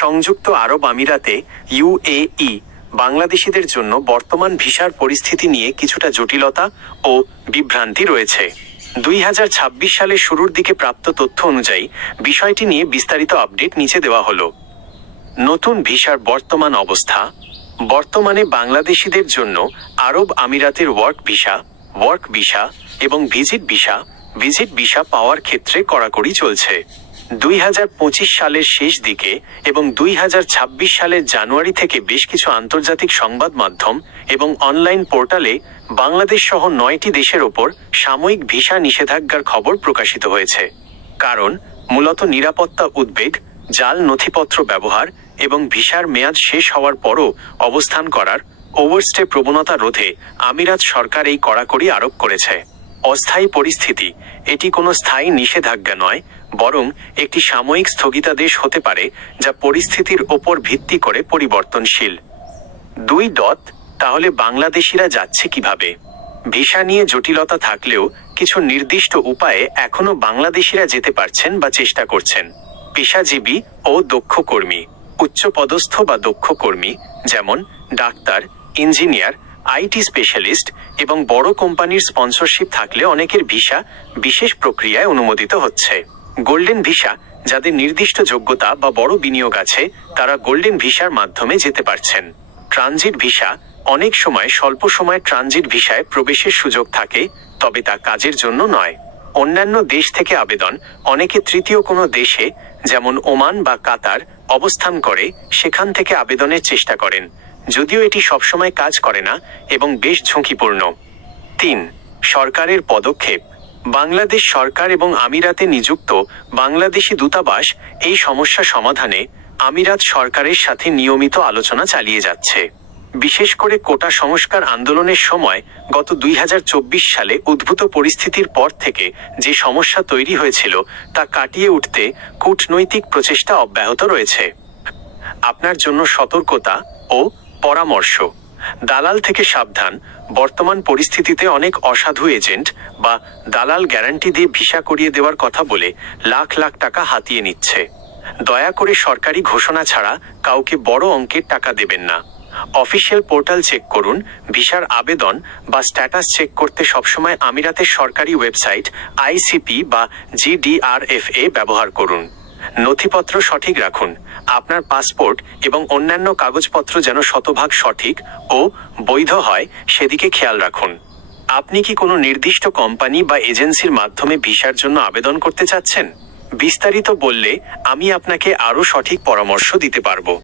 সংযুক্ত আরব আমিরাতে ইউএই বাংলাদেশিদের জন্য বর্তমান ভিসার পরিস্থিতি নিয়ে কিছুটা জটিলতা ও বিভ্রান্তি রয়েছে। দুই হাজার ছাব্বিশ সালের শুরুর দিকে প্রাপ্ত তথ্য অনুযায়ী, বিষয়টি নিয়ে বিস্তারিত আপডেট নিচে দেওয়া হলো। নতুন ভিসার বর্তমান অবস্থা, বর্তমানে বাংলাদেশিদের জন্য আরব আমিরাতের ওয়ার্ক ভিসা ওয়ার্ক ভিসা এবং ভিজিট ভিসা ভিজিট ভিসা পাওয়ার ক্ষেত্রে কড়াকড়ি চলছে। দুই হাজার পঁচিশ সালের শেষ দিকে এবং দুই হাজার ছাব্বিশ সালের জানুয়ারি থেকে বেশ কিছু আন্তর্জাতিক সংবাদ মাধ্যম এবং অনলাইন পোর্টালে বাংলাদেশ সহ নয়টি দেশের ওপর সাময়িক ভিসা নিষেধাজ্ঞার খবর প্রকাশিত হয়েছে। কারণ, মূলত নিরাপত্তা উদ্বেগ, জাল নথিপত্র ব্যবহার এবং ভিসার মেয়াদ শেষ হওয়ার পরও অবস্থান করার ওভারস্টে প্রবণতা রোধে আমিরাত সরকার এই কড়াকড়ি আরোপ করেছে। অস্থায়ী পরিস্থিতি। এটি কোনো স্থায়ী নিষেধাজ্ঞা নয়, বরং একটি সাময়িক স্থগিতাদেশ হতে পারে যা পরিস্থিতির ওপর ভিত্তি করে পরিবর্তনশীল। দুই ডট, তাহলে বাংলাদেশিরা যাচ্ছে কীভাবে? ভিসা নিয়ে জটিলতা থাকলেও কিছু নির্দিষ্ট উপায়ে এখনও বাংলাদেশিরা যেতে পারছেন বা চেষ্টা করছেন। পেশাজীবী ও দক্ষ কর্মী, উচ্চপদস্থ বা দক্ষ কর্মী, যেমন ডাক্তার, ইঞ্জিনিয়ার আইটি স্পেশালিস্ট এবং বড় কোম্পানির স্পন্সরশিপ থাকলে অনেকের ভিসা বিশেষ প্রক্রিয়ায় অনুমোদিত হচ্ছে। গোল্ডেন ভিসা, যাদের নির্দিষ্ট যোগ্যতা বা বড় বিনিয়োগ আছে, তারা গোল্ডেন ভিসার মাধ্যমে যেতে পারছেন। ট্রানজিট ভিসা, অনেক সময় স্বল্প সময় ট্রানজিট ভিসায় প্রবেশের সুযোগ থাকে, তবে তা কাজের জন্য নয়। অন্যান্য দেশ থেকে আবেদন, অনেকে তৃতীয় কোনো দেশে, যেমন ওমান বা কাতার, অবস্থান করে, সেখান থেকে আবেদনের চেষ্টা করেন। যদিও এটি সবসময় কাজ করে না এবং বেশ ঝুঁকিপূর্ণ। তিন, সরকারের পদক্ষেপ। বাংলাদেশ সরকার এবং আমিরাতে নিযুক্ত বাংলাদেশি দূতাবাস এই সমস্যা সমাধানে আমিরাত সরকারের সাথে নিয়মিত আলোচনা চালিয়ে যাচ্ছে। বিশেষ করে কোটা সংস্কার আন্দোলনের সময় গত দুই হাজার চব্বিশ সালে উদ্ভূত পরিস্থিতির পর থেকে যে সমস্যা তৈরি হয়েছিল তা কাটিয়ে উঠতে কূটনৈতিক প্রচেষ্টা অব্যাহত রয়েছে। আপনার জন্য সতর্কতা ও পরামর্শ। দালাল থেকে সাবধান। বর্তমান পরিস্থিতিতে অনেক অসাধু এজেন্ট বা দালাল গ্যারান্টি দিয়ে ভিসা করিয়ে দেওয়ার কথা বলে লাখ লাখ টাকা হাতিয়ে নিচ্ছে। দয়া করে সরকারি ঘোষণা ছাড়া কাউকে বড় অঙ্কের টাকা দেবেন না। অফিসিয়াল পোর্টাল চেক করুন, ভিসার আবেদন বা স্ট্যাটাস চেক করতে সবসময় আমিরাতের সরকারি ওয়েবসাইট আইসিপি বা জিডিআরএফএ ব্যবহার করুন। নথিপত্র সঠিক রাখুন, আপনার পাসপোর্ট এবং অন্যান্য কাগজপত্র যেন শতভাগ সঠিক ও বৈধ হয় সেদিকে খেয়াল রাখুন। আপনি কি কোনো নির্দিষ্ট কোম্পানি বা এজেন্সির মাধ্যমে ভিসার জন্য আবেদন করতে চাচ্ছেন? বিস্তারিত বললে আমি আপনাকে আরও সঠিক পরামর্শ দিতে পারব।